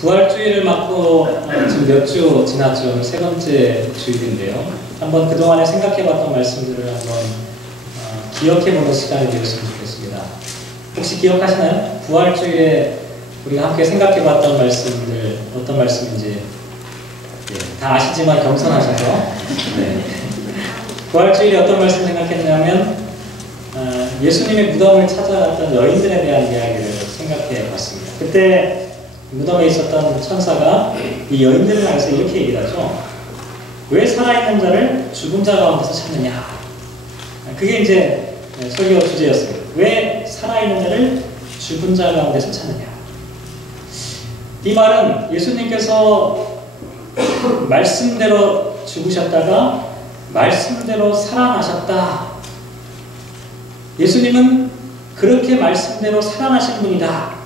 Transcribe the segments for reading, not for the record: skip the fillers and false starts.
부활주의를 맞고 지금 몇 주 지났죠. 오늘 세 번째 주일인데요. 한번 그동안에 생각해봤던 말씀들을 한번 기억해보는 시간이 되었으면 좋겠습니다. 혹시 기억하시나요? 부활주일에 우리가 함께 생각해봤던 말씀들 어떤 말씀인지 다 아시지만 겸손하셔서 부활주일에 어떤 말씀 생각했냐면 예수님의 무덤을 찾아갔던 여인들에 대한 이야기를 생각해봤습니다. 그때 무덤에 있었던 천사가 이 여인들을 향해서 이렇게 얘기를 하죠. 왜 살아있는 자를 죽은 자 가운데서 찾느냐. 그게 이제 설교 주제였어요. 왜 살아있는 자를 죽은 자 가운데서 찾느냐. 이 말은 예수님께서 말씀대로 죽으셨다가 말씀대로 살아나셨다. 예수님은 그렇게 말씀대로 살아나신 분이다.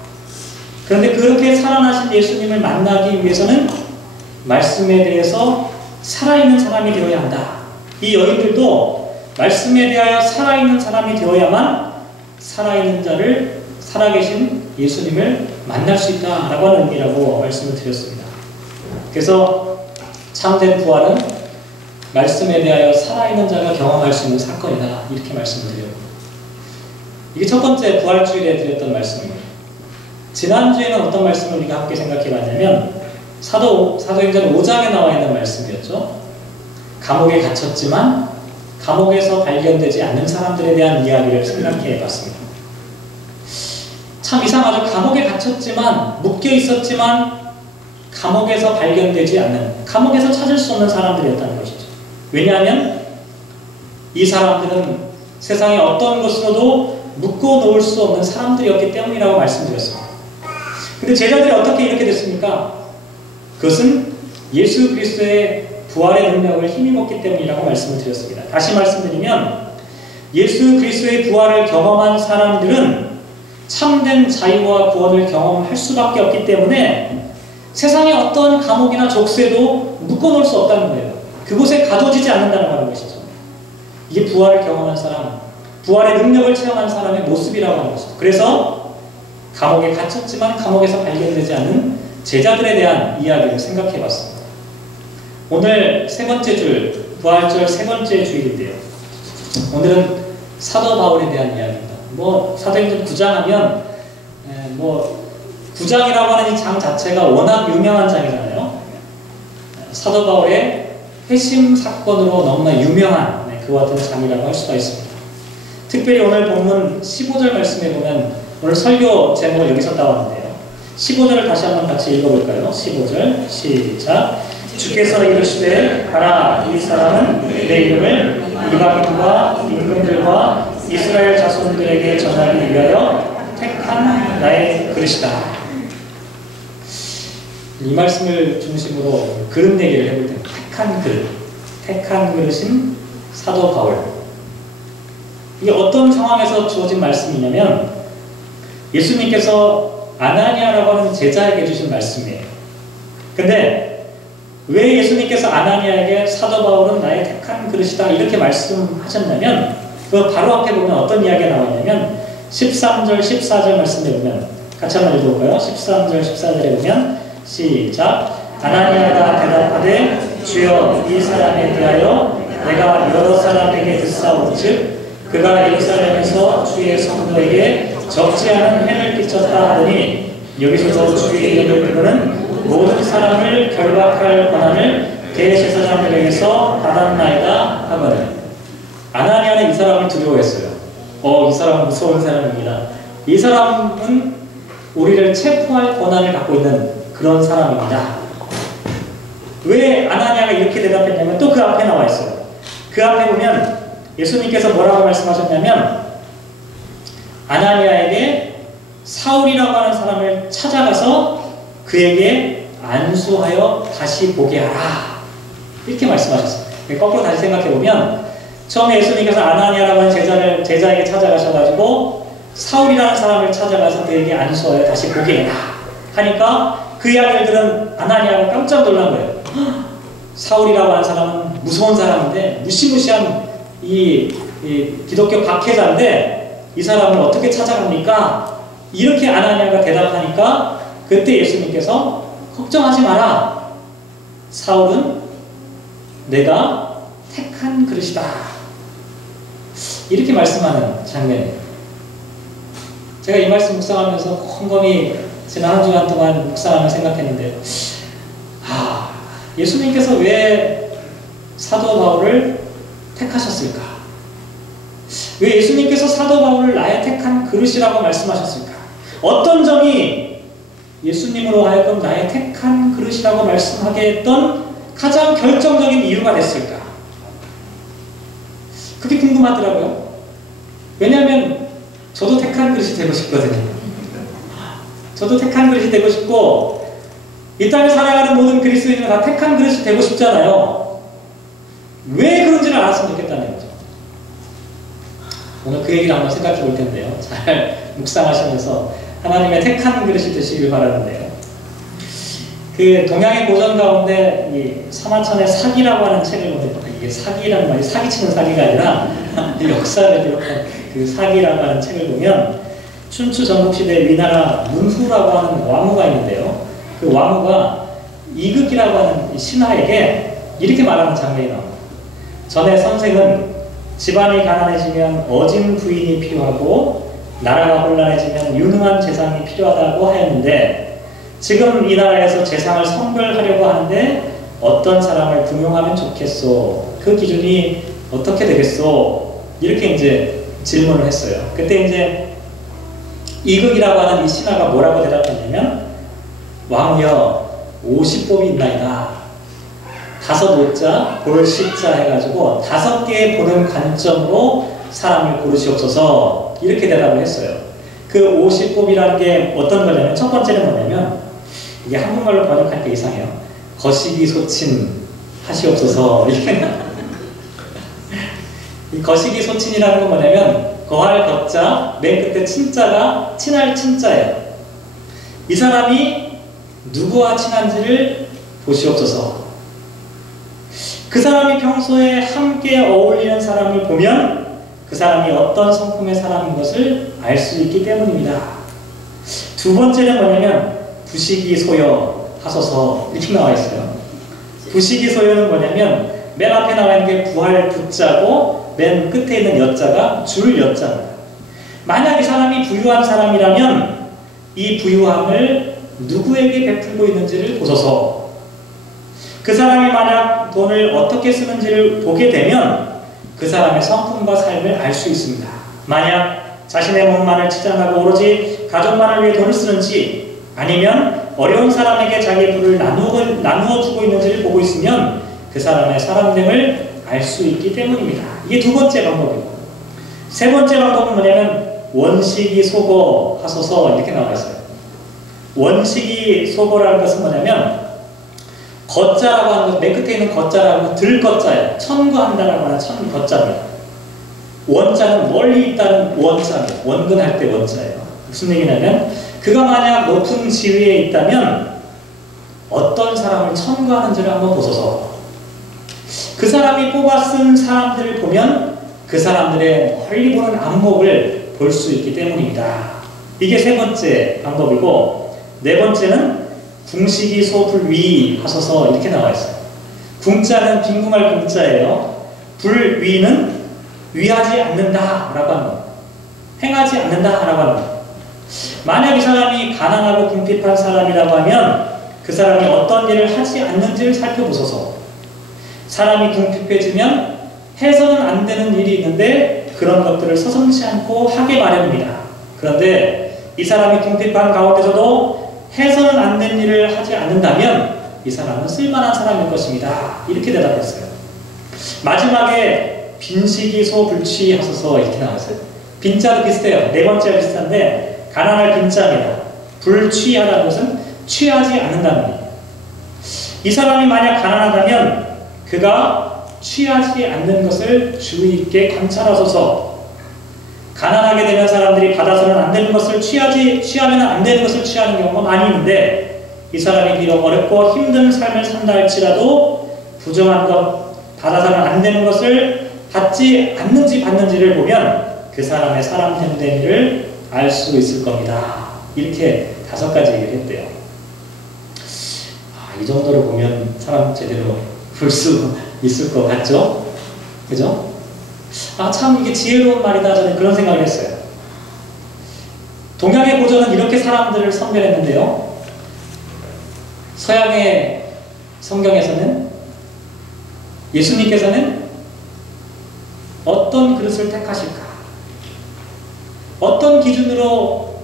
그런데 그렇게 살아나신 예수님을 만나기 위해서는 말씀에 대해서 살아있는 사람이 되어야 한다. 이 여인들도 말씀에 대하여 살아있는 사람이 되어야만 살아있는 자를 살아계신 예수님을 만날 수 있다라고 하는 의미라고 말씀을 드렸습니다. 그래서 참된 부활은 말씀에 대하여 살아있는 자가 경험할 수 있는 사건이다. 이렇게 말씀을 드렸고 이게 첫 번째 부활주일에 드렸던 말씀입니다. 지난주에는 어떤 말씀을 우리가 함께 생각해 봤냐면 사도행전 5장에 나와 있는 말씀이었죠. 감옥에 갇혔지만 감옥에서 발견되지 않는 사람들에 대한 이야기를 생각해 봤습니다. 참 이상하죠. 감옥에 갇혔지만 묶여 있었지만 감옥에서 발견되지 않는, 감옥에서 찾을 수 없는 사람들이었다는 것이죠. 왜냐하면 이 사람들은 세상의 어떤 곳으로도 묶어 놓을 수 없는 사람들이었기 때문이라고 말씀드렸습니다. 근데 제자들이 어떻게 이렇게 됐습니까? 그것은 예수 그리스도의 부활의 능력을 힘입었기 때문이라고 말씀을 드렸습니다. 다시 말씀드리면 예수 그리스도의 부활을 경험한 사람들은 참된 자유와 구원을 경험할 수밖에 없기 때문에 세상의 어떤 감옥이나 족쇄도 묶어놓을 수 없다는 거예요. 그곳에 가둬지지 않는다는 것이죠. 이게 부활을 경험한 사람, 부활의 능력을 체험한 사람의 모습이라고 하는 것이죠. 그래서 감옥에 갇혔지만 감옥에서 발견되지 않는 제자들에 대한 이야기를 생각해 봤습니다. 오늘 세 번째 줄, 부활절 세 번째 주일인데요. 오늘은 사도 바울에 대한 이야기입니다. 사도행전 9장 하면 9장이라고 하는 이 장 자체가 워낙 유명한 장이잖아요. 사도 바울의 회심 사건으로 너무나 유명한 그와 같은 장이라고 할 수가 있습니다. 특별히 오늘 본문 15절 말씀에 보면 오늘 설교 제목을 여기서 따왔는데요. 15절을 다시 한번 같이 읽어볼까요? 15절 시작. 주께서 이르시되 가라, 이 사람은 내 이름을 이방인과 임금들과 이스라엘 자손들에게 전하기 위하여 택한 나의 그릇이다. 이 말씀을 중심으로 그릇 얘기를 해볼 때는 택한 그릇인 사도 바울. 이게 어떤 상황에서 주어진 말씀이냐면 예수님께서 아나니아라고 하는 제자에게 주신 말씀이에요. 근데 왜 예수님께서 아나니아에게 사도 바울은 나의 택한 그릇이다 이렇게 말씀하셨냐면 그 바로 앞에 보면 어떤 이야기가 나왔냐면 13절 14절 말씀에 보면 같이 한번 읽어볼까요? 13절 14절에 보면 시작. 아나니아가 대답하되 주여 이 사람에 대하여 내가 여러 사람에게 듣사오즉 그가 예루살렘에서 주의 성도에게 적지 않은 해를 끼쳤다 하더니 여기서도 주의 이름을 부르는 모든 사람을 결박할 권한을 대제사장들에게서 받았나이다 하거든. 아나니아는 이 사람을 두려워했어요. 이 사람은 무서운 사람입니다. 이 사람은 우리를 체포할 권한을 갖고 있는 그런 사람입니다. 왜 아나니아가 이렇게 대답했냐면 또 그 앞에 나와 있어요. 그 앞에 보면 예수님께서 뭐라고 말씀하셨냐면 아나니아에게 사울이라고 하는 사람을 찾아가서 그에게 안수하여 다시 보게 하라. 이렇게 말씀하셨어요. 거꾸로 다시 생각해보면 처음에 예수님께서 아나니아라고 하는 제자에게 찾아가셔가지고 사울이라는 사람을 찾아가서 그에게 안수하여 다시 보게 해라 하니까 그 이야기를 들은 아나니아가 깜짝 놀란 거예요. 사울이라고 하는 사람은 무서운 사람인데 무시무시한 이 기독교 박해자인데 이 사람을 어떻게 찾아갑니까? 이렇게 아나니아가 대답하니까 그때 예수님께서 걱정하지 마라. 사울은 내가 택한 그릇이다. 이렇게 말씀하는 장면이에요. 제가 이 말씀 묵상하면서 곰곰이 지난 한 주간 동안 묵상하며 생각했는데, 예수님께서 왜 사도 바울을 택하셨을까? 왜 예수님께서 사도 바울을 나의 택한 그릇이라고 말씀하셨을까? 어떤 점이 예수님으로 하여금 나의 택한 그릇이라고 말씀하게 했던 가장 결정적인 이유가 됐을까? 그게 궁금하더라고요. 왜냐하면 저도 택한 그릇이 되고 싶거든요. 저도 택한 그릇이 되고 싶고, 이 땅에 살아가는 모든 그리스도인은 다 택한 그릇이 되고 싶잖아요. 왜 그런지를 알았으면 좋겠다는 거죠. 오늘 그 얘기를 한번 생각해 볼 텐데요. 잘 묵상하시면서 하나님의 택한 그릇이 되시길 바라는데요. 그 동양의 고전 가운데 이 서만천의 사기라고 하는 책을 보면, 이게 사기라는 말이 사기치는 사기가 아니라 역사를 기록한 그 사기라고 하는 책을 보면, 춘추 전국시대 위나라 문후라고 하는 왕후가 있는데요. 그 왕후가 이극이라고 하는 신하에게 이렇게 말하는 장면이 나옵니다. 전에 선생은 집안이 가난해지면 어진 부인이 필요하고 나라가 혼란해지면 유능한 재상이 필요하다고 하였는데, 지금 이 나라에서 재상을 선별하려고 하는데 어떤 사람을 등용하면 좋겠소? 그 기준이 어떻게 되겠소? 이렇게 이제 질문을 했어요. 그때 이제 이극이라고 하는 이 신하가 뭐라고 대답했냐면, 왕이여 50법이 있나이다. 5오자 볼 10자 해가지고 5개의 보는 관점으로 사람을 고르시옵소서, 이렇게 대답을 했어요. 그 50법이라는 게 어떤 거냐면, 첫 번째는 뭐냐면, 이게 한국말로 번역하니까 이상해요. 거시기 소친 하시옵소서, 이렇게. 이 거시기 소친이라는 건 뭐냐면, 거할 거자, 맨 끝에 친자가 친할 친자예요. 이 사람이 누구와 친한지를 보시옵소서. 그 사람이 평소에 함께 어울리는 사람을 보면 그 사람이 어떤 성품의 사람인 것을 알 수 있기 때문입니다. 두 번째는 뭐냐면, 부시기소여 하소서, 이렇게 나와 있어요. 부시기소여는 뭐냐면, 맨 앞에 나와 있는 게 부할 부자고 맨 끝에 있는 여자가 줄 여자입니다. 만약 이 사람이 부유한 사람이라면 이 부유함을 누구에게 베풀고 있는지를 보소서. 그 사람이 만약 돈을 어떻게 쓰는지를 보게 되면 그 사람의 성품과 삶을 알 수 있습니다. 만약 자신의 몸만을 치장하고 오로지 가족만을 위해 돈을 쓰는지, 아니면 어려운 사람에게 자기의 부를 나누어 주고 있는지를 보고 있으면 그 사람의 사람됨을 알 수 있기 때문입니다. 이게 두 번째 방법이고, 세 번째 방법은 뭐냐면, 원시기소거 하소서, 이렇게 나와 있어요. 원시기소거라는 것은 뭐냐면, 거자라고 하는 것, 맨 끝에 있는 거자라고 하는 들거자예요. 천거한다라고 하는 천거자입니다. 원자는 멀리 있다는 원자입니다. 원근할 때 원자예요. 무슨 얘기냐면, 그가 만약 높은 지위에 있다면 어떤 사람을 천거하는지를 한번 보소서. 그 사람이 뽑아 쓴 사람들을 보면 그 사람들의 멀리 보는 안목을 볼 수 있기 때문입니다. 이게 세 번째 방법이고, 네 번째는 궁시기소불위 하소서, 이렇게 나와 있어요. 궁자는 빈궁할 궁자예요. 불위는 위하지 않는다라고 하는 겁니다. 행하지 않는다라고 하는 겁니다. 만약 이 사람이 가난하고 궁핍한 사람이라고 하면 그 사람이 어떤 일을 하지 않는지를 살펴보소서. 사람이 궁핍해지면 해서는 안 되는 일이 있는데 그런 것들을 서슴지 않고 하게 마련입니다. 그런데 이 사람이 궁핍한 가운데서도 해서는 안 되는 일을 하지 않는다면 이 사람은 쓸만한 사람일 것입니다. 이렇게 대답했어요. 마지막에 빈시기소불취하소서, 이렇게 나왔어요. 빈자도 비슷해요. 네 번째가 비슷한데 가난할 빈자입니다. 불취하다는 것은 취하지 않는다는 겁니다. 이 사람이 만약 가난하다면 그가 취하지 않는 것을 주의 있게 관찰하소서. 가난하게 되면 사람들이 받아서는 안 되는 것을 취하면 안 되는 것을 취하는 경우가 많이 있는데, 이 사람이 비록 어렵고 힘든 삶을 산다 할지라도 부정한 것, 받아서는 안 되는 것을 받지 않는지 받는지를 보면 그 사람의 사람 됨됨이를 알 수 있을 겁니다. 이렇게 5가지 얘기를 했대요. 이 정도로 보면 사람 제대로 볼 수 있을 것 같죠? 그죠? 참 이게 지혜로운 말이다. 저는 그런 생각을 했어요. 동양의 고전은 이렇게 사람들을 선별했는데요. 서양의 성경에서는 예수님께서는 어떤 그릇을 택하실까? 어떤 기준으로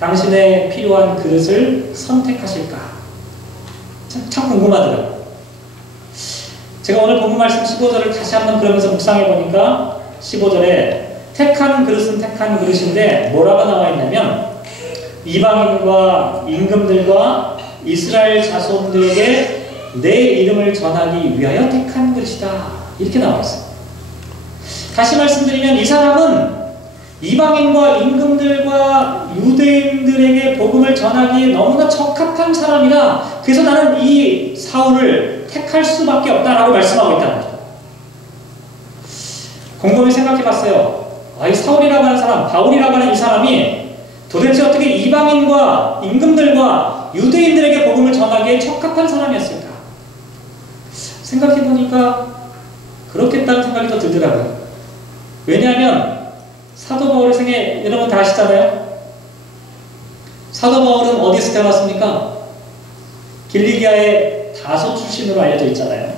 당신의 필요한 그릇을 선택하실까? 참 궁금하더라고요. 제가 오늘 본문 말씀 15절을 다시 한번 그러면서 묵상해 보니까 15절에 택한 그릇은 택한 그릇인데 뭐라고 나와 있냐면 이방인과 임금들과 이스라엘 자손들에게 내 이름을 전하기 위하여 택한 그릇이다. 이렇게 나와 있어요. 다시 말씀드리면 이 사람은 이방인과 임금들과 유대인들에게 복음을 전하기에 너무나 적합한 사람이라 그래서 나는 이 사울을 택할 수밖에 없다라고 말씀하고 있다는 거죠. 곰곰이 생각해 봤어요. 이 사울이라고 하는 사람, 바울이라고 하는 이 사람이 도대체 어떻게 이방인과 임금들과 유대인들에게 복음을 전하기에 적합한 사람이었을까? 생각해 보니까 그렇겠다는 생각이 더 들더라고요. 왜냐하면 사도 바울의 생애 여러분 다 아시잖아요. 사도 바울은 어디서 태어났습니까? 길리기아의 다소 출신으로 알려져 있잖아요.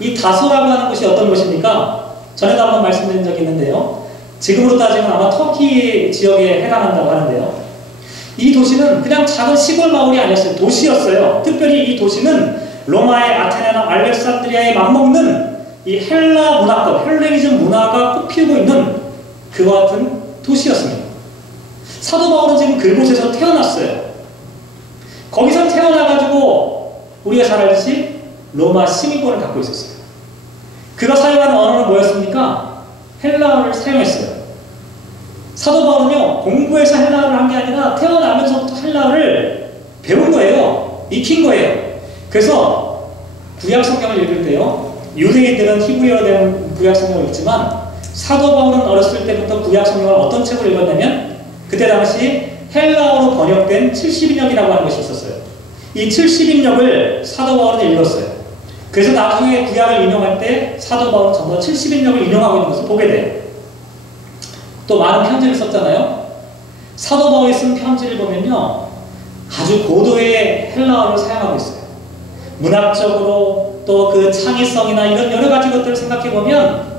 이 다소라고 하는 곳이 어떤 곳입니까? 전에도 한번 말씀드린 적이 있는데요. 지금으로 따지면 아마 터키 지역에 해당한다고 하는데요. 이 도시는 그냥 작은 시골 마을이 아니었어요. 도시였어요. 특별히 이 도시는 로마의 아테네나 알렉산드리아에 맞먹는 이 헬라 문화권, 헬레니즘 문화가 꽃피우고 있는 그와 같은 도시였습니다. 사도 바울은 지금 그곳에서 태어났어요. 거기서 태어나가지고 우리가 잘 알듯이 로마 시민권을 갖고 있었어요. 그가 사용하는 언어는 뭐였습니까? 헬라어를 사용했어요. 사도 바울은요, 공부해서 헬라어를 한 게 아니라 태어나면서부터 헬라어를 배운 거예요. 익힌 거예요. 그래서 구약 성경을 읽을 때요, 유대인들은 히브리어로 된 구약 성경을 읽지만 사도 바울은 어렸을 때부터 구약 성경을 어떤 책을 읽었냐면 그때 당시 헬라어로 번역된 70인역이라고 하는 것이 있었어요. 이 70인역을 사도 바울은 읽었어요. 그래서 나중에 구약을 인용할 때 사도 바울은 전부 다 70인역을 인용하고 있는 것을 보게 돼요. 또 많은 편지를 썼잖아요. 사도 바울이 쓴 편지를 보면요, 아주 고도의 헬라어를 사용하고 있어요. 문학적으로 또 그 창의성이나 이런 여러 가지 것들을 생각해 보면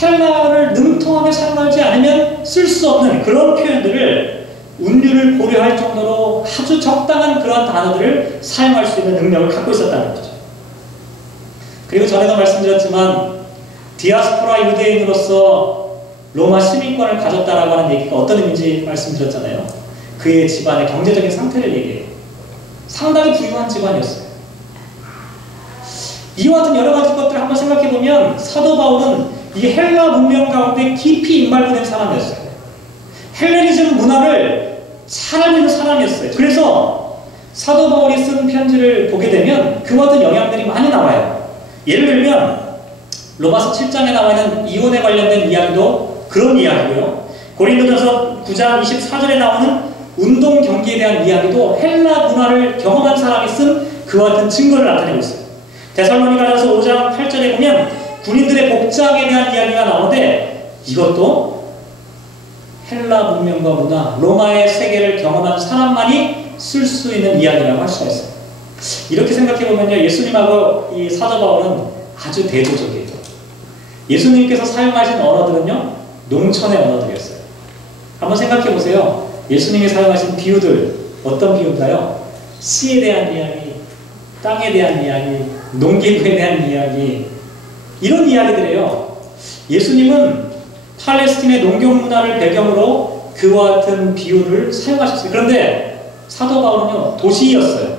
헬라어를 능통하게 사용하지 않으면 쓸 수 없는 그런 표현들을 운율을 고려할 정도로 아주 적당한 그런 단어들을 사용할 수 있는 능력을 갖고 있었다는 거죠. 그리고 전에도 말씀드렸지만 디아스포라 유대인으로서 로마 시민권을 가졌다라고 하는 얘기가 어떤 의미인지 말씀드렸잖아요. 그의 집안의 경제적인 상태를 얘기해요. 상당히 부유한 집안이었어요. 이와 같은 여러 가지 것들을 한번 생각해 보면 사도 바울은 이 헬라 문명 가운데 깊이 임발된 사람이었어요. 헬레니즘 문화를 잘 알고 있는 사람이었어요. 그래서 사도 바울이 쓴 편지를 보게 되면 그와 같은 영향들이 많이 나와요. 예를 들면 로마서 7장에 나와 있는 이혼에 관련된 이야기도 그런 이야기고요. 고린도전서 9장 24절에 나오는 운동 경기에 대한 이야기도 헬라 문화를 경험한 사람이 쓴 그와 같은 증거를 나타내고 있어요. 데살로니가전서 5장 8절에 보면 군인들의 복장에 대한 이야기가 나오는데 이것도 헬라 문명과 문화, 로마의 세계를 경험한 사람만이 쓸 수 있는 이야기라고 할 수가 있어요. 이렇게 생각해보면요, 예수님하고 이 사도 바울은 아주 대조적이에요. 예수님께서 사용하신 언어들은요, 농촌의 언어들이었어요. 한번 생각해보세요. 예수님이 사용하신 비유들, 어떤 비유인가요? 씨에 대한 이야기, 땅에 대한 이야기, 농기구에 대한 이야기, 이런 이야기들이에요. 예수님은 팔레스틴의 농경 문화를 배경으로 그와 같은 비유를 사용하셨어요. 그런데 사도 바울은요, 도시였어요.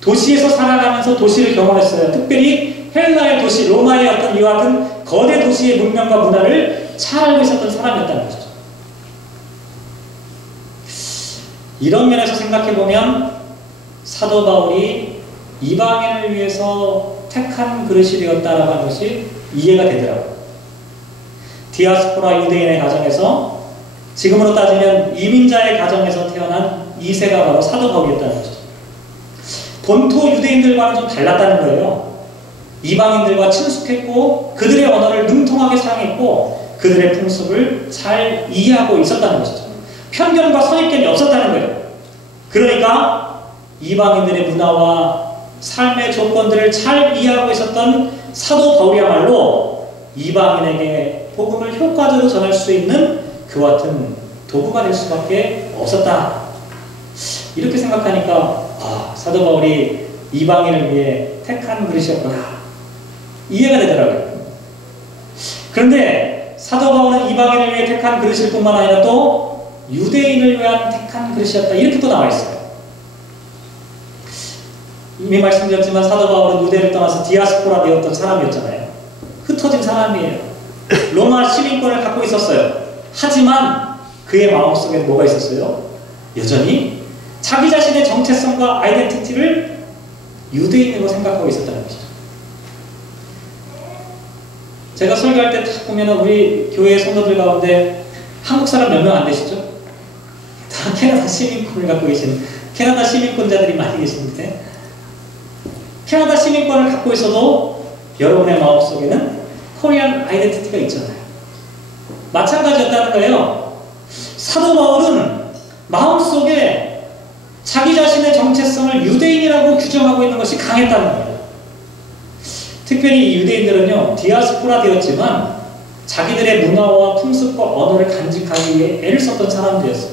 도시에서 살아가면서 도시를 경험했어요. 특별히 헬라의 도시, 로마의 어떤 이와 같은 거대 도시의 문명과 문화를 잘 알고 있었던 사람이었다는 것이죠. 이런 면에서 생각해보면 사도 바울이 이방인을 위해서 택한 그릇이 되었다라고 하는 것이 이해가 되더라고요. 디아스포라 유대인의 가정에서 지금으로 따지면 이민자의 가정에서 태어난 2세가 바로 사도 바울이었다는 거죠. 본토 유대인들과는 좀 달랐다는 거예요. 이방인들과 친숙했고 그들의 언어를 능통하게 사용했고 그들의 풍습을 잘 이해하고 있었다는 것이죠. 편견과 선입견이 없었다는 거예요. 그러니까 이방인들의 문화와 삶의 조건들을 잘 이해하고 있었던 사도 바울이야말로 이방인에게 복음을 효과적으로 전할 수 있는 그와 같은 도구가 될 수밖에 없었다. 이렇게 생각하니까 사도 바울이 이방인을 위해 택한 그릇이었구나. 이해가 되더라고요. 그런데 사도 바울은 이방인을 위해 택한 그릇일 뿐만 아니라 또 유대인을 위한 택한 그릇이었다. 이렇게 또 나와 있어요. 이미 말씀드렸지만 사도 바울은 유대를 떠나서 디아스포라 되었던 사람이었잖아요. 흩어진 사람이에요. 로마 시민권을 갖고 있었어요. 하지만 그의 마음속에 뭐가 있었어요? 여전히 자기 자신의 정체성과 아이덴티티를 유대인으로 생각하고 있었다는 것이죠. 제가 설교할 때 딱 보면 우리 교회 성도들 가운데 한국 사람 몇 명 안 되시죠? 다 캐나다 시민권을 갖고 계신 캐나다 시민권자들이 많이 계시는데 캐나다 시민권을 갖고 있어도 여러분의 마음속에는 코리안 아이덴티티가 있잖아요. 마찬가지였다는 거예요. 사도 바울은 마음속에 자기 자신의 정체성을 유대인이라고 규정하고 있는 것이 강했다는 거예요. 특별히 이 유대인들은요, 디아스포라 되었지만 자기들의 문화와 풍습과 언어를 간직하기 위해 애를 썼던 사람들이었어요.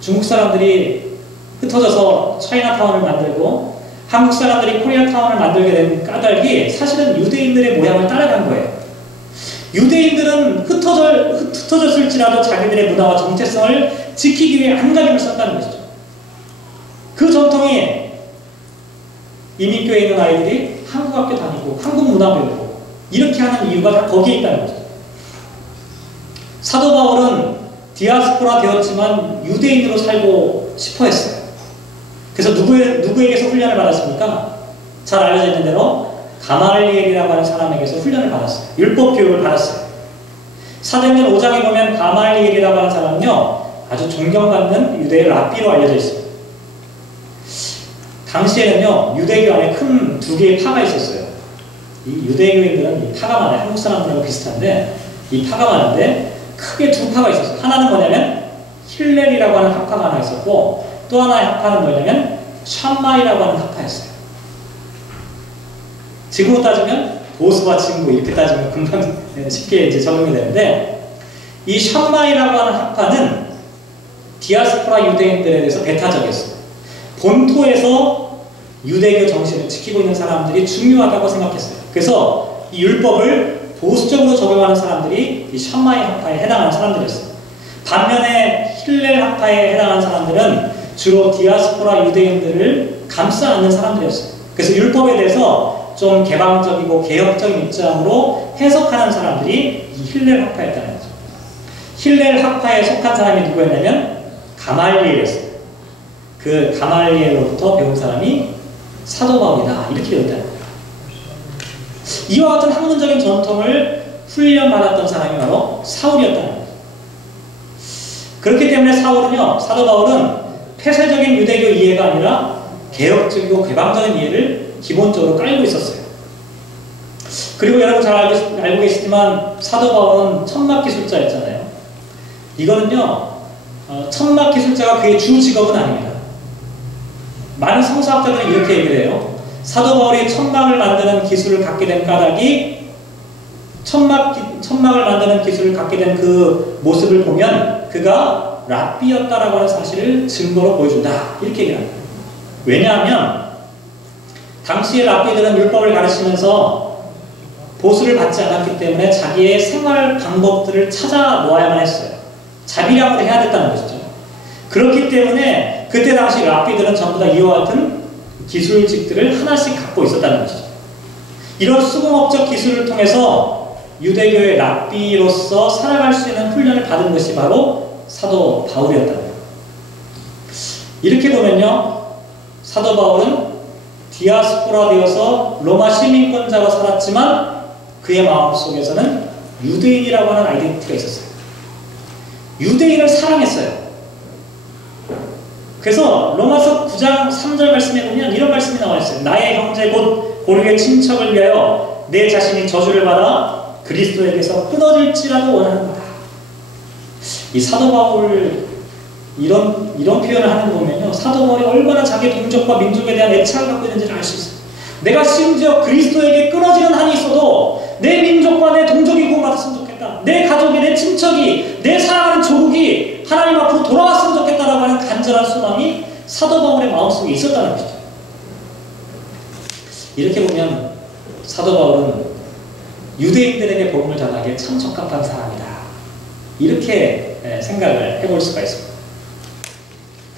중국 사람들이 흩어져서 차이나타운을 만들고 한국 사람들이 코리아타운을 만들게 된 까닭이 사실은 유대인들의 모양을 따라간 거예요. 유대인들은 흩어졌을지라도 자기들의 문화와 정체성을 지키기 위해 안간힘을 썼다는 것이죠. 그 전통이 이민교회에 있는 아이들이 한국 학교 다니고 한국 문화 배우고 이렇게 하는 이유가 다 거기에 있다는 거죠. 사도 바울은 디아스포라 되었지만 유대인으로 살고 싶어 했어요. 그래서 누구에게서 훈련을 받았습니까? 잘 알려져 있는 대로 가말리엘이라고 하는 사람에게서 훈련을 받았어요. 율법 교육을 받았어요. 사도행전 5장에 보면 가말리엘이라고 하는 사람은요, 아주 존경받는 유대의 랍비로 알려져 있습니다. 당시에는요, 유대교 안에 큰 두 개의 파가 있었어요. 이 유대교인들은 이 파가 많아요. 한국 사람들하고 비슷한데 이 파가 많은데 크게 두 파가 있었어요. 하나는 뭐냐면 힐렐이라고 하는 학파가 하나 있었고 또 하나의 학파는 뭐냐면 샴마이라고 하는 학파였어요. 지금으로 따지면 보수와 진보 이렇게 따지면 금방 쉽게 이제 적용이 되는데 이 샴마이라고 하는 학파는 디아스포라 유대인들에 대해서 배타적이었어요. 본토에서 유대교 정신을 지키고 있는 사람들이 중요하다고 생각했어요. 그래서 이 율법을 보수적으로 적용하는 사람들이 이 샴마이 학파에 해당하는 사람들이었어요. 반면에 힐렐 학파에 해당하는 사람들은 주로 디아스포라 유대인들을 감싸 안는 사람들이었어요. 그래서 율법에 대해서 좀 개방적이고 개혁적인 입장으로 해석하는 사람들이 이 힐렐 학파였다는 거죠. 힐렐 학파에 속한 사람이 누구였냐면 가말리엘이었어요. 그 가말리엘로부터 배운 사람이 사도 바울이다. 이렇게 되었다는 거예요. 이와 같은 학문적인 전통을 훈련받았던 사람이 바로 사울이었다는 거예요. 그렇기 때문에 사도 바울은 폐쇄적인 유대교 이해가 아니라 개혁적이고 개방적인 이해를 기본적으로 깔고 있었어요. 그리고 여러분 잘 알고 계시지만 사도 바울은 천막기술자였잖아요. 이거는요, 천막기술자가 그의 주 직업은 아닙니다. 많은 성서학자들은 이렇게 얘기를 해요. 사도 바울이 천막을 만드는 기술을 갖게 된 까닭이 천막을 만드는 기술을 갖게 된 그 모습을 보면 그가 랍비였다라고 하는 사실을 증거로 보여준다. 이렇게 얘기를 합니다. 왜냐하면 당시의 랍비들은 율법을 가르치면서 보수를 받지 않았기 때문에 자기의 생활 방법들을 찾아 놓아야만 했어요. 자비량으로 해야 됐다는 것이죠. 그렇기 때문에 그때 당시 랍비들은 전부 다 이와 같은 기술직들을 하나씩 갖고 있었다는 것이죠. 이런 수공업적 기술을 통해서 유대교의 랍비로서 살아갈 수 있는 훈련을 받은 것이 바로 사도 바울이었다는 거예요. 이렇게 보면요, 사도 바울은 디아스포라 되어서 로마 시민권자로 살았지만 그의 마음속에서는 유대인이라고 하는 아이덴티티가 있었어요. 유대인을 사랑했어요. 그래서 로마서 9장 3절 말씀에 보면 이런 말씀이 나와 있어요. 나의 형제 곧 고르게 친척을 위하여 내 자신이 저주를 받아 그리스도에게서 끊어질지라도 원하는구나. 이 사도 바울 이런 표현을 하는 거 보면요, 사도 바울이 얼마나 자기 동족과 민족에 대한 애착을 갖고 있는지를 알 수 있어요. 내가 심지어 그리스도에게 끊어지는 한이 있어도 내 민족과 내 동족이 구원받았으면 좋겠다. 내 가족이, 내 친척이, 내 사랑하는 조국이 하나님 앞으로 돌아왔으면 좋겠다라고 하는 간절한 소망이 사도 바울의 마음속에 있었다는 것이죠. 이렇게 보면 사도 바울은 유대인들에게 복음을 전하기에 참 적합한 사람이다. 이렇게 생각을 해볼 수가 있습니다.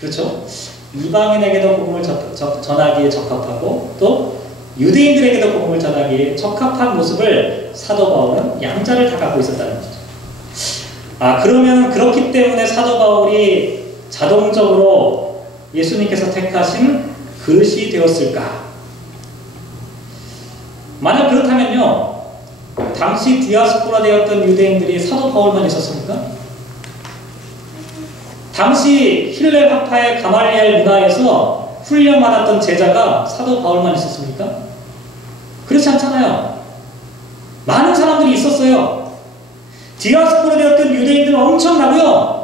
그렇죠? 이방인에게도 복음을 전하기에 적합하고 또 유대인들에게도 복음을 전하기에 적합한 모습을 사도 바울은 양자를 다 갖고 있었다는 거죠. 그러면 그렇기 때문에 사도 바울이 자동적으로 예수님께서 택하신 그릇이 되었을까? 만약 그렇다면요, 당시 디아스포라 되었던 유대인들이 사도 바울만 있었습니까? 당시 힐레 학파의 가말리엘 문화에서 훈련받았던 제자가 사도 바울만 있었습니까? 그렇지 않잖아요. 많은 사람들이 있었어요. 디아스포라 되었던 유대인들은 엄청나고요.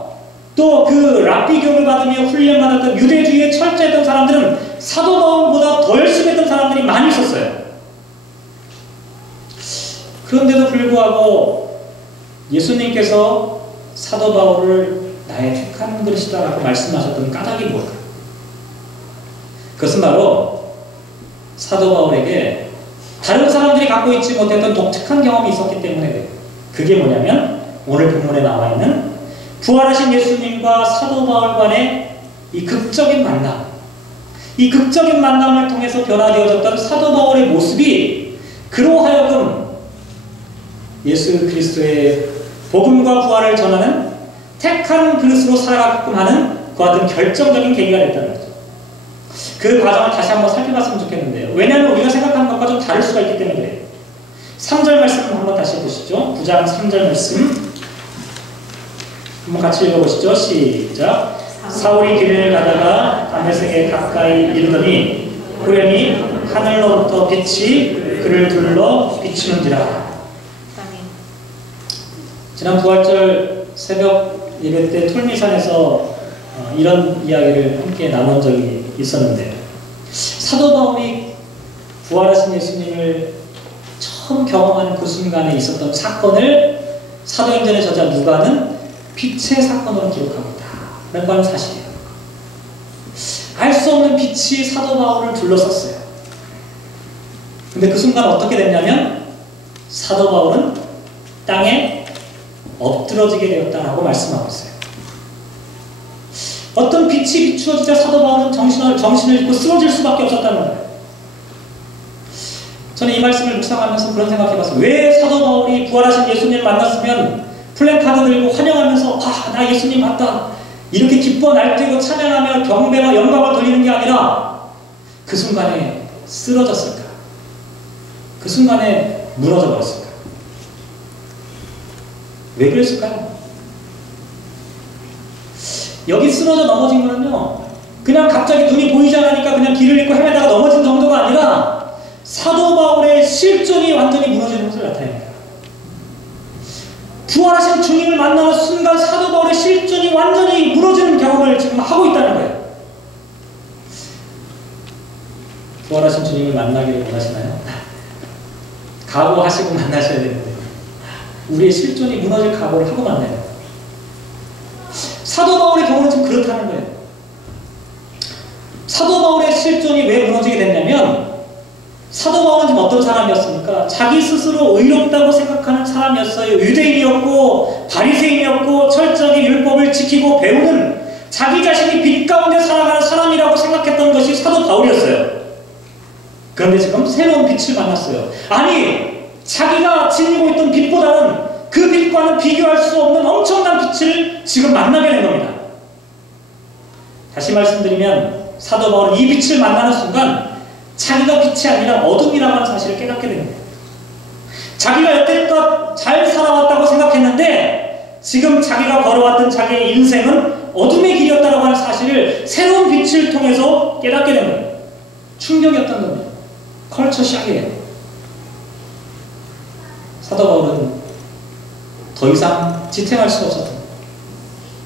또 그 랍비 교육을 받으며 훈련받았던 유대주의에 철저했던 사람들은 사도 바울보다 더 열심히 했던 사람들이 많이 있었어요. 그런데도 불구하고 예수님께서 사도 바울을 나의 택한 그릇이다 라고 말씀하셨던 까닭이 뭘까요? 그것은 바로 사도 바울에게 다른 사람들이 갖고 있지 못했던 독특한 경험이 있었기 때문에 그래요. 그게 뭐냐면 오늘 본문에 나와 있는 부활하신 예수님과 사도 바울 간의 이 극적인 만남, 이 극적인 만남을 통해서 변화되어졌던 사도 바울의 모습이 그로 하여금 예수 그리스도의 복음과 부활을 전하는 택한 그릇으로 살아가게끔 하는 그와 같은 결정적인 계기가 됐다는 거죠. 그 과정을 다시 한번 살펴봤으면 좋겠는데요. 왜냐하면 우리가 생각하는 것과 좀 다를 수가 있기 때문에 그래요. 3절 말씀 한번 다시 보시죠. 9장 3절 말씀 한번 같이 읽어보시죠. 시작. 사울이 길을 가다가 다메섹에 가까이 이르더니 호련히 하늘로부터 빛이 그를 둘러 비추는지라. 지난 부활절 새벽 예배 때 톨미산에서 이런 이야기를 함께 나눈 적이 있었는데, 사도 바울이 부활하신 예수님을 처음 경험하는 그 순간에 있었던 사건을 사도행전의 저자 누가는 빛의 사건으로 기록하고 있다라는 건 사실이에요. 알 수 없는 빛이 사도 바울을 둘러쌌어요. 근데 그 순간 어떻게 됐냐면 사도 바울은 땅에 엎드러지게 되었다라고 말씀하고 있어요. 어떤 빛이 비추어지자 사도 바울은 정신을 잃고 쓰러질 수밖에 없었다는 거예요. 저는 이 말씀을 묵상하면서 그런 생각해봤어요. 왜 사도 바울이 부활하신 예수님을 만났으면 플랜카드 들고 환영하면서 나 예수님 봤다 이렇게 기뻐 날뛰고 찬양하며 경배와 영광을 돌리는 게 아니라 그 순간에 쓰러졌을까? 그 순간에 무너져 버렸을까? 왜 그랬을까요? 여기 쓰러져 넘어진 거는요, 그냥 갑자기 눈이 보이지 않으니까 그냥 길을 잃고 헤매다가 넘어진 정도가 아니라 사도 바울의 실존이 완전히 무너지는 것을 나타냅니다. 부활하신 주님을 만나는 순간 사도 바울의 실존이 완전히 무너지는 경험을 지금 하고 있다는 거예요. 부활하신 주님을 만나기를 원하시나요? 각오하시고 만나셔야 되는데 우리의 실존이 무너질 각오를 하고 만나요. 사도 바울의 경우는 지금 그렇다는 거예요. 사도 바울의 실존이 왜 무너지게 됐냐면 사도 바울은 지금 어떤 사람이었습니까? 자기 스스로 의롭다고 생각하는 사람이었어요. 유대인이었고 바리새인이었고 철저하게 율법을 지키고 배우는 자기 자신이 빛 가운데 살아가는 사람이라고 생각했던 것이 사도 바울이었어요. 그런데 지금 새로운 빛을 만났어요. 아니, 자기가 지니고 있던 빛보다는 그 빛과는 비교할 수 없는 엄청난 빛을 지금 만나게 된 겁니다. 다시 말씀드리면 사도 바울은 이 빛을 만나는 순간 자기가 빛이 아니라 어둠이라고 하는 사실을 깨닫게 됩니다. 자기가 여태껏 잘 살아왔다고 생각했는데 지금 자기가 걸어왔던 자기의 인생은 어둠의 길이었다고 하는 사실을 새로운 빛을 통해서 깨닫게 된 거예요. 충격이었던 겁니다. 컬처 샥이에요. 사도 바울은 더 이상 지탱할 수가 없었던 거예요.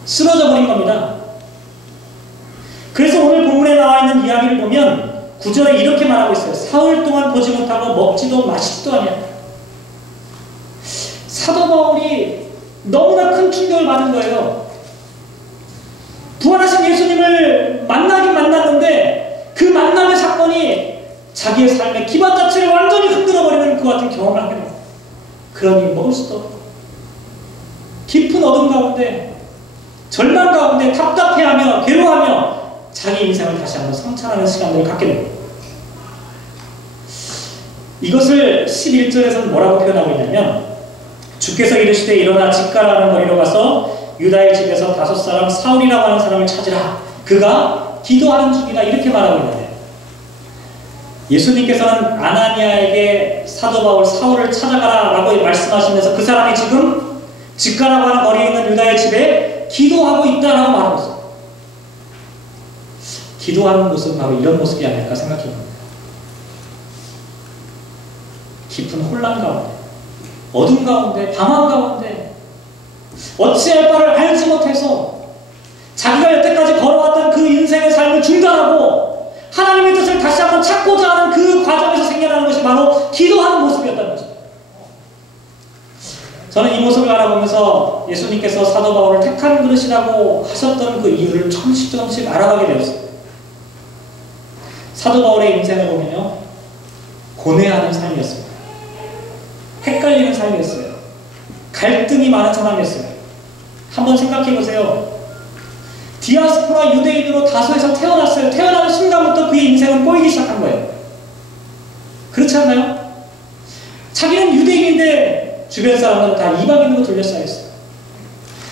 쓰러져 버린 겁니다. 그래서 오늘 본문에 나와 있는 이야기를 보면 9절에 이렇게 말하고 있어요. 사흘 동안 보지 못하고 먹지도 마시지도 아니야. 사도 바울이 너무나 큰 충격을 받은 거예요. 부활하신 예수님을 만나긴 만났는데 그 만남의 사건이 자기의 삶의 기반 자체를 완전히 흔들어버리는 그 같은 경험을 하게 됩니다. 그러니 먹을 수도 없고 깊은 어둠 가운데 절망 가운데 답답해하며 괴로워하며 자기 인생을 다시 한번 성찰하는 시간들을 갖게 됩니다. 이것을 11절에서는 뭐라고 표현하고 있냐면 주께서 이르시되 일어나 집 가라는 거리로 가서 유다의 집에서 5사람 사울이라고 하는 사람을 찾으라. 그가 기도하는 중이다. 이렇게 말하고 있는데 예수님께서는 아나니아에게 사도 바울 사울을 찾아가라 라고 말씀하시면서 그 사람이 지금 집 가라고 하는 거리에 있는 유다의 집에 기도하고 있다라고 말하고 있어요. 기도하는 모습은 바로 이런 모습이 아닐까 생각해 봅니다. 깊은 혼란 가운데, 어둠 가운데, 방황 가운데 어찌할 바를 알지 못해서 자기가 여태까지 걸어왔던 그 인생의 삶을 중단하고 하나님의 뜻을 다시 한번 찾고자 하는 그 과정에서 생겨나는 것이 바로 기도하는 모습이었다는 거죠. 저는 이 모습을 알아보면서 예수님께서 사도 바울을 택한 그릇이라고 하셨던 그 이유를 조금씩 알아가게 되었어요. 사도 바울의 인생을 보면요, 고뇌하는 삶이었습니다. 헷갈리는 삶이었어요. 갈등이 많은 사람이었어요. 한번 생각해 보세요. 디아스포라 유대인으로 다소에서 태어났어요. 태어나는 순간부터 그의 인생은 꼬이기 시작한 거예요. 그렇지 않나요? 자기는 유대인인데 주변 사람들은 다 이방인으로 둘러싸였어요.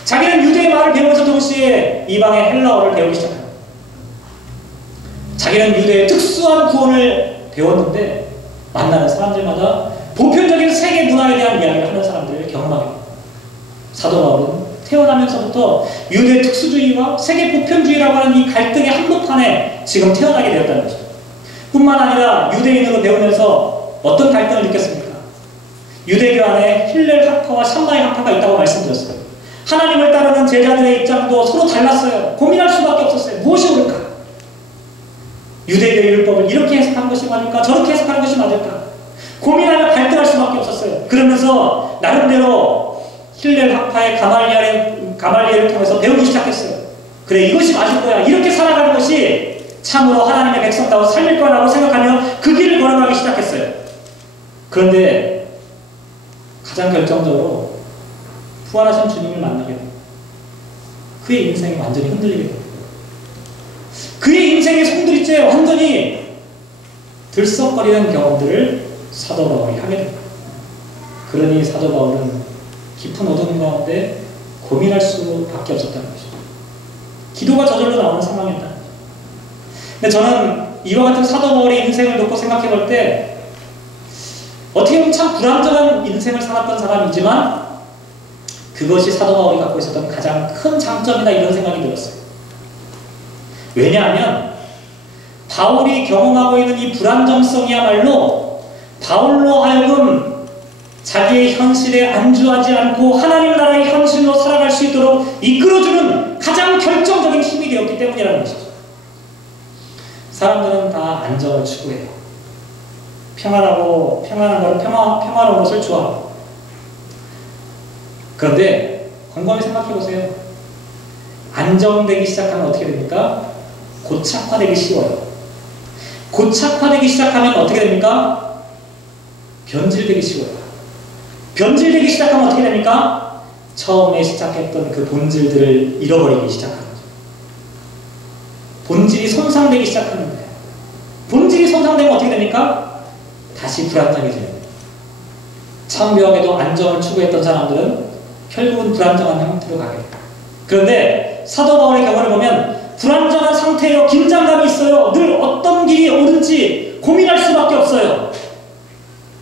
자기는 유대의 말을 배우면서 동시에 이방의 헬라어를 배우기 시작합니다. 자기는 유대의 특수한 구원을 배웠는데 만나는 사람들마다 보편적인 세계 문화에 대한 이야기를 하는 사람들을 경험하게 됩니다. 사도 바울은 태어나면서부터 유대 특수주의와 세계 보편주의라고 하는 이 갈등의 한복판에 지금 태어나게 되었다는 것입니다. 뿐만 아니라 유대인으로 배우면서 어떤 갈등을 느꼈습니까? 유대교 안에 힐렐 학파와 샴마의 학파가 있다고 말씀드렸어요. 하나님을 따르는 제자들의 입장도 서로 달랐어요. 고민할 수밖에 없었어요. 무엇이 옳을까? 유대교의 율법을 이렇게 해석하는 것이 맞을까? 저렇게 해석하는 것이 맞을까? 고민하며 갈등할 수밖에 없었어요. 그러면서 나름대로 힐렐 학파의 가말리엘을 통해서 배우기 시작했어요. 그래, 이것이 맞을 거야. 이렇게 살아가는 것이 참으로 하나님의 백성다워 삶일 거라고 생각하며 그 길을 걸어가기 시작했어요. 그런데 가장 결정적으로 부활하신 주님을 만나게 됩니다. 그의 인생이 완전히 흔들리게 됩니다. 그의 인생의 송두리째 완전히 들썩거리는 경험들을 사도 바울이 하게 됩니다. 그러니 사도 바울은 깊은 어둠 가운데 고민할 수밖에 없었다는 것입니다. 기도가 저절로 나오는 상황이었다는 거죠. 근데 저는 이와 같은 사도 바울의 인생을 놓고 생각해 볼 때 어떻게 보면 참 불안정한 인생을 살았던 사람이지만 그것이 사도 바울이 갖고 있었던 가장 큰 장점이다, 이런 생각이 들었어요. 왜냐하면 바울이 경험하고 있는 이 불안정성이야말로 바울로 하여금 자기의 현실에 안주하지 않고 하나님 나라의 현실로 살아갈 수 있도록 이끌어주는 가장 결정적인 힘이 되었기 때문이라는 것이죠. 사람들은 다 안정을 추구해요. 평안한 걸, 평화로운 것을 좋아하고. 그런데 곰곰이 생각해 보세요. 안정되기 시작하면 어떻게 됩니까? 고착화되기 쉬워요. 고착화되기 시작하면 어떻게 됩니까? 변질되기 쉬워요. 변질되기 시작하면 어떻게 됩니까? 처음에 시작했던 그 본질들을 잃어버리기 시작하는 거죠. 본질이 손상되기 시작하는데, 본질이 손상되면 어떻게 됩니까? 다시 불안정해져요. 참묘하게도 안정을 추구했던 사람들은 결국은 불안정한 형태로 가게 됩니다. 그런데 사도 바울의 경우를 보면 불안정한 상태예요. 긴장감이 있어요. 늘 어떤 길이 옳은지 고민할 수밖에 없어요.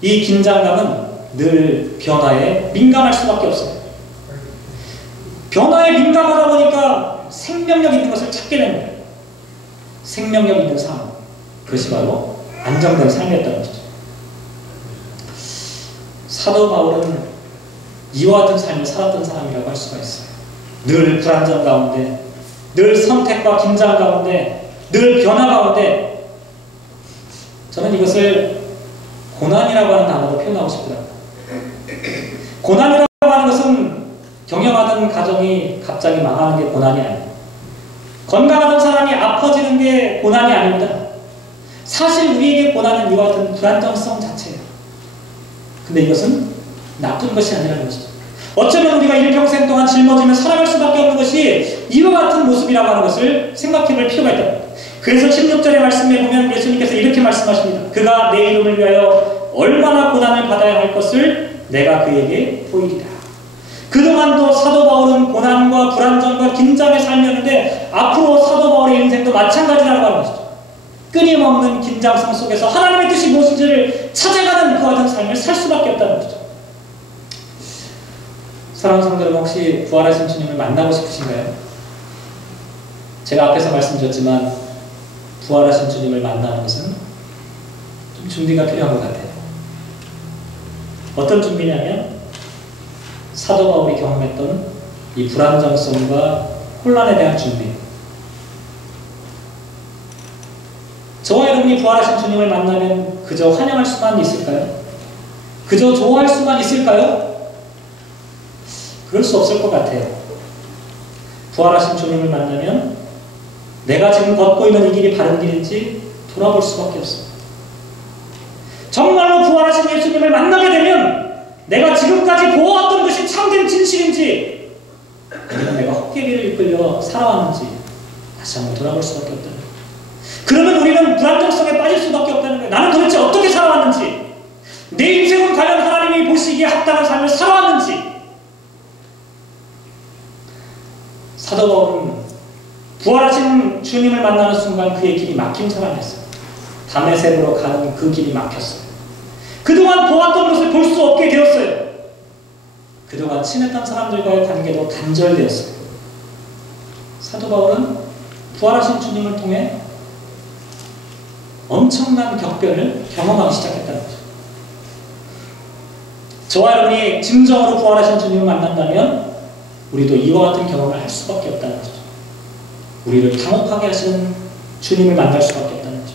이 긴장감은 늘 변화에 민감할 수밖에 없어요. 변화에 민감하다 보니까 생명력 있는 것을 찾게 되는 거예요. 생명력 있는 삶. 그것이 바로 안정된 삶이었다는 것이죠. 사도 바울은 이와 같은 삶을 살았던 사람이라고 할 수가 있어요. 늘 불안정 가운데, 늘 선택과 긴장 가운데, 늘 변화 가운데. 저는 이것을 고난이라고 하는 단어로 표현하고 싶더라고요. 고난이라고 하는 것은 경영하던 가정이 갑자기 망하는 게 고난이 아니에요. 건강하던 사람이 아파지는 게 고난이 아닙니다. 사실 우리에게 고난은 이와 같은 불안정성 자체예요. 근데 이것은 나쁜 것이 아니라는 것이죠. 어쩌면 우리가 일평생 동안 짊어지며 살아갈 수밖에 없는 것이 이와 같은 모습이라고 하는 것을 생각해 볼 필요가 있다. 그래서 16절의 말씀에 보면 예수님께서 이렇게 말씀하십니다. 그가 내 이름을 위하여 얼마나 고난을 받아야 할 것을 내가 그에게 보이리라. 그동안도 사도 바울은 고난과 불안정과 긴장의 삶이었는데 앞으로 사도 바울의 인생도 마찬가지라고 하는 것이죠. 끊임없는 긴장성 속에서 하나님의 뜻이 무엇인지를 찾아가는 그와 같은 삶을 살 수밖에 없다는 것이죠. 사랑하는 성도 여러분, 혹시 부활하신 주님을 만나고 싶으신가요? 제가 앞에서 말씀드렸지만 부활하신 주님을 만나는 것은 좀 준비가 필요한 것 같아요. 어떤 준비냐면 사도 바울이 경험했던 이 불안정성과 혼란에 대한 준비. 저와 여러분이 부활하신 주님을 만나면 그저 환영할 수만 있을까요? 그저 좋아할 수만 있을까요? 그럴 수 없을 것 같아요. 부활하신 주님을 만나면 내가 지금 걷고 있는 이 길이 바른 길인지 돌아볼 수밖에 없습니다. 정말로 부활하신 예수님을 만나게 되면 내가 지금까지 보아왔던 것이 참된 진실인지 아니면 내가 헛개비를 이끌려 살아왔는지 다시 한번 돌아볼 수밖에 없다는 거예요. 그러면 우리는 불안정성에 빠질 수밖에 없다는 거예요. 나는 도대체 어떻게 살아왔는지, 내 인생은 과연 하나님이 보시기에 합당한 삶을 살아왔는지. 사도 바울은 부활하신 주님을 만나는 순간 그의 길이 막힌 사람이었어요. 다메섹으로 가는 그 길이 막혔어요. 그동안 보았던 것을 볼 수 없게 되었어요. 그동안 친했던 사람들과의 관계도 단절되었어요. 사도 바울은 부활하신 주님을 통해 엄청난 격변을 경험하기 시작했다는 거죠. 저와 여러분이 진정으로 부활하신 주님을 만난다면 우리도 이와 같은 경험을 할 수밖에 없다는 거죠. 우리를 당혹하게 하시는 주님을 만날 수밖에 없다는 거죠.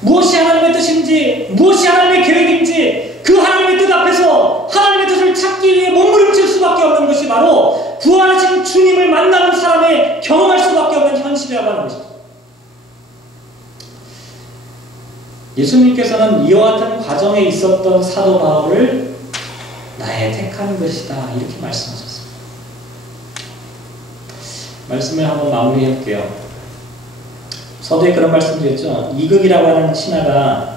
무엇이 하나님의 뜻인지, 무엇이 하나님의 계획인지 그 하나님의 뜻 앞에서 하나님의 뜻을 찾기 위해 몸부림칠 수밖에 없는 것이 바로 부활하신 주님을 만나는 사람의 경험할 수밖에 없는 현실이라고 하는 것이죠. 예수님께서는 이와 같은 과정에 있었던 사도 바울을 나의 택한 것이다 이렇게 말씀하셨습니다. 말씀을 한번 마무리해볼게요. 서두에 그런 말씀드렸죠. 이극이라고 하는 신하가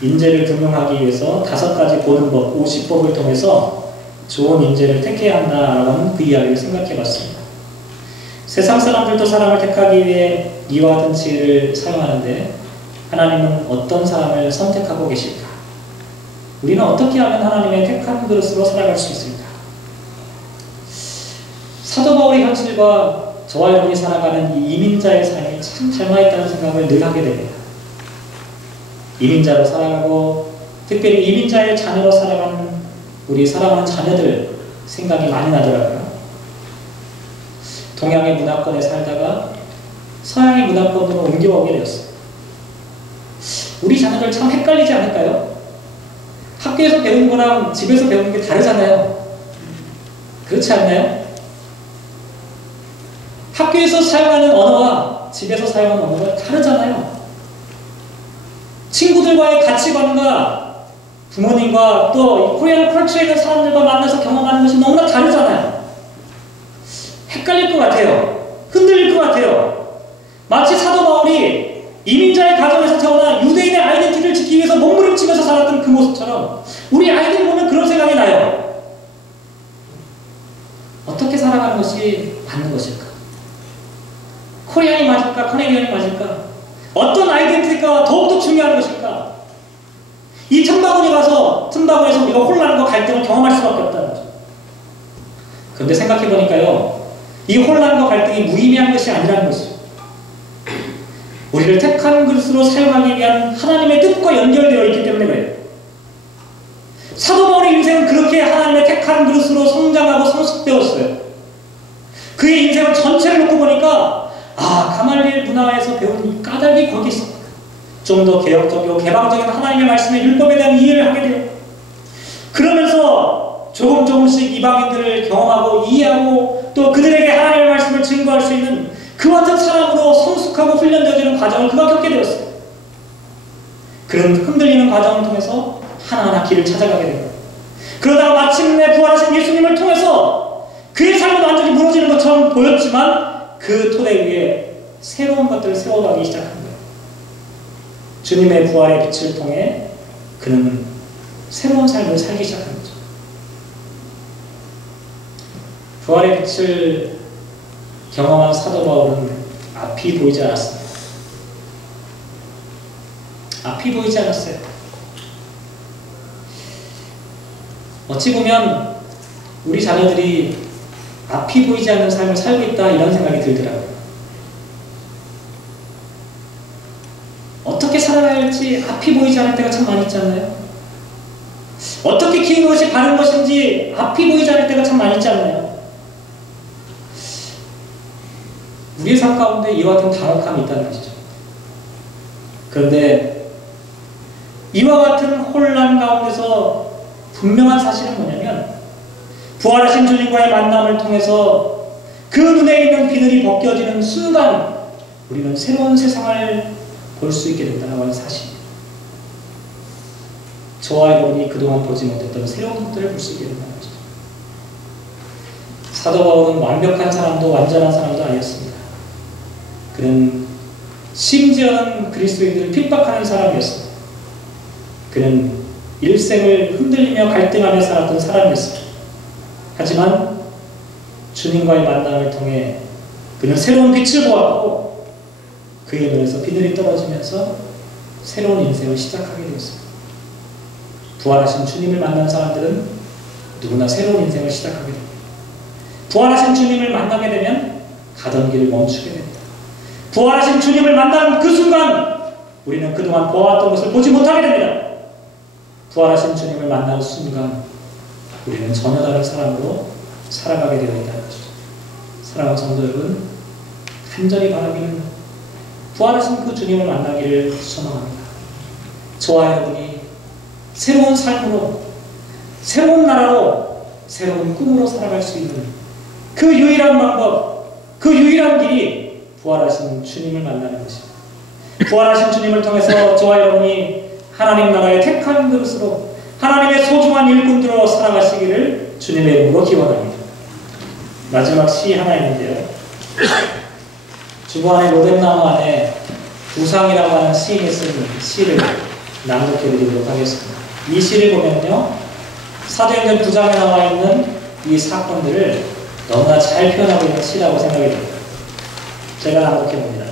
인재를 등용하기 위해서 5가지 보는 법, 50법을 통해서 좋은 인재를 택해야 한다라고 하는 그 이야기를 생각해봤습니다. 세상 사람들도 사람을 택하기 위해 이와 같은 지혜를 사용하는데 하나님은 어떤 사람을 선택하고 계실까? 우리는 어떻게 하면 하나님의 택한 그릇으로 살아갈 수 있을까? 사도 바울의 현실과 저와 여러분이 살아가는 이 이민자의 삶이 참 닮아있다는 생각을 늘 하게 됩니다. 이민자로 살아가고 특별히 이민자의 자녀로 살아가는 우리 사랑하는 자녀들 생각이 많이 나더라고요. 동양의 문화권에 살다가 서양의 문화권으로 옮겨오게 되었어요. 우리 자녀들 참 헷갈리지 않을까요? 학교에서 배우는 거랑 집에서 배우는 게 다르잖아요. 그렇지 않나요? 학교에서 사용하는 언어와 집에서 사용하는 언어가 다르잖아요. 친구들과의 가치관과 부모님과 또 코리안 컬처에 있는 사람들과 만나서 경험하는 것이 너무나 다르잖아요. 헷갈릴 것 같아요. 흔들릴 것 같아요. 마치 사도 바울이 이민자의 가정에서 태어나 유대인의 아이덴티티를 지키기 위해서 몸부림치면서 살았던 그 모습처럼 우리 아이들 보면 그런 생각이 나요. 어떻게 살아가는 것이 맞는 것일까? 코리안이 맞을까? 커네디언이 맞을까? 어떤 아이덴티티가 더욱더 중요한 것일까? 이 틈바구니에서 우리가 혼란과 갈등을 경험할 수밖에 없다는 거죠. 그런데 생각해보니까요, 이 혼란과 갈등이 무의미한 것이 아니라는 것이죠. 우리를 택한 그릇으로 사용하기 위한 하나님의 뜻과 연결되어 있기 때문에 그래요. 사도 바울의 인생은 그렇게 하나님의 택한 그릇으로 성장하고 성숙되었어요. 그의 인생을 전체를 놓고 보니까 가말리엘 문화에서 배운 이 까닭이 거기 있습니다. 좀 더 개혁적이고 개방적인 하나님의 말씀의 율법에 대한 이해를 하게 돼요. 그러면서 조금씩 이방인들을 경험하고 이해하고 또 그들에게 하나님의 말씀을 증거할 수 있는 그와 같은 사람으로 성숙하고 훈련되어지는 과정을 그가 겪게 되었어요. 그런 흔들리는 과정을 통해서 하나하나 길을 찾아가게 됩니다. 그러다가 마침내 부활하신 예수님을 통해서 그의 삶은 완전히 무너지는 것처럼 보였지만 그 토대 위에 새로운 것들을 세워가기 시작한 거예요. 주님의 부활의 빛을 통해 그는 새로운 삶을 살기 시작한 거죠. 부활의 빛을 경험한 사도 바울은 앞이 보이지 않았습니다. 앞이 보이지 않았어요. 어찌 보면 우리 자녀들이 앞이 보이지 않는 삶을 살고 있다 이런 생각이 들더라고요. 어떻게 살아가야 할지 앞이 보이지 않을 때가 참 많이 있지 않나요? 어떻게 키우는 것이 바른 것인지 앞이 보이지 않을 때가 참 많이 있지 않나요? 우리의 삶 가운데 이와 같은 당혹함이 있다는 것이죠. 그런데 이와 같은 혼란 가운데서 분명한 사실은 뭐냐면 부활하신 주님과의 만남을 통해서 그 눈에 있는 비늘이 벗겨지는 순간 우리는 새로운 세상을 볼 수 있게 된다는 하는 사실입니다. 저와 여러분이 그동안 보지 못했던 새로운 것들을 볼 수 있게 된다는 것이죠. 사도 바울은 완벽한 사람도 완전한 사람도 아니었습니다. 그는 심지어는 그리스도인들을 핍박하는 사람이었습니다. 그는 일생을 흔들리며 갈등하며 살았던 사람이었습니다. 하지만 주님과의 만남을 통해 그는 새로운 빛을 보았고 그의 눈에서 비늘이 떨어지면서 새로운 인생을 시작하게 되었습니다. 부활하신 주님을 만난 사람들은 누구나 새로운 인생을 시작하게 됩니다. 부활하신 주님을 만나게 되면 가던 길을 멈추게 됩니다. 부활하신 주님을 만난 그 순간 우리는 그동안 보아왔던 것을 보지 못하게 됩니다. 부활하신 주님을 만난 순간 우리는 전혀 다른 사람으로 살아가게 되어 있다는 것이죠. 사랑하는 성도 여러분, 간절히 바라기는 부활하신 그 주님을 만나기를 소망합니다. 저와 여러분이 새로운 삶으로, 새로운 나라로, 새로운 꿈으로 살아갈 수 있는 그 유일한 방법, 그 유일한 길이 부활하신 주님을 만나는 것입니다. 부활하신 주님을 통해서 저와 여러분이 하나님 나라의 택한 그릇으로 하나님의 소중한 일꾼들로 살아가시기를 주님의 이름으로 기원합니다. 마지막 시 하나 있는데요. 주보 안에 로뎀나무 안에 두상이라고 하는 시인이 쓴 시를 낭독해 드리도록 하겠습니다. 이 시를 보면요, 사도행전 9장에 나와 있는 이 사건들을 너무나 잘 표현하고 있는 시라고 생각이 듭니다. 제가 낭독해 봅니다.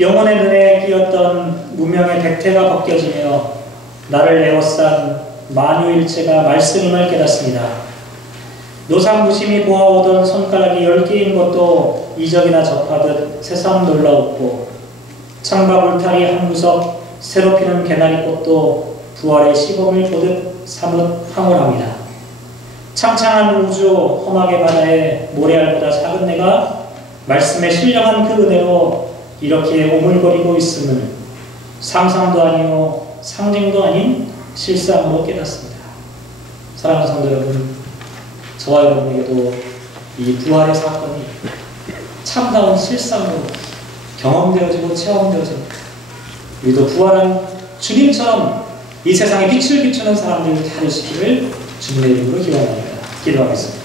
영혼의 눈에 끼었던 무명의 백태가 벗겨지며 나를 에워싼 만유일체가 말씀임을 깨닫습니다. 노상무심히 보아오던 손가락이 10개인 것도 이적이나 접하듯 새삼 놀라웠고 창밖 울타리 한 구석 새로 피는 개나리꽃도 부활의 시범을 보듯 사뭇 황홀합니다. 창창한 우주 험하게 바다에 모래알보다 작은 내가 말씀에 신령한 그 은혜로 이렇게 오물거리고 있음을 상상도 아니요 상징도 아닌 실상으로 깨닫습니다. 사랑하는 성도 여러분, 저와 여러분에게도 이 부활의 사건이 참다운 실상으로 경험되어지고 체험되어집니다. 우리도 부활한 주님처럼 이 세상에 빛을 비추는 사람들 되시기를 주님의 이름으로 기원합니다. 기도하겠습니다.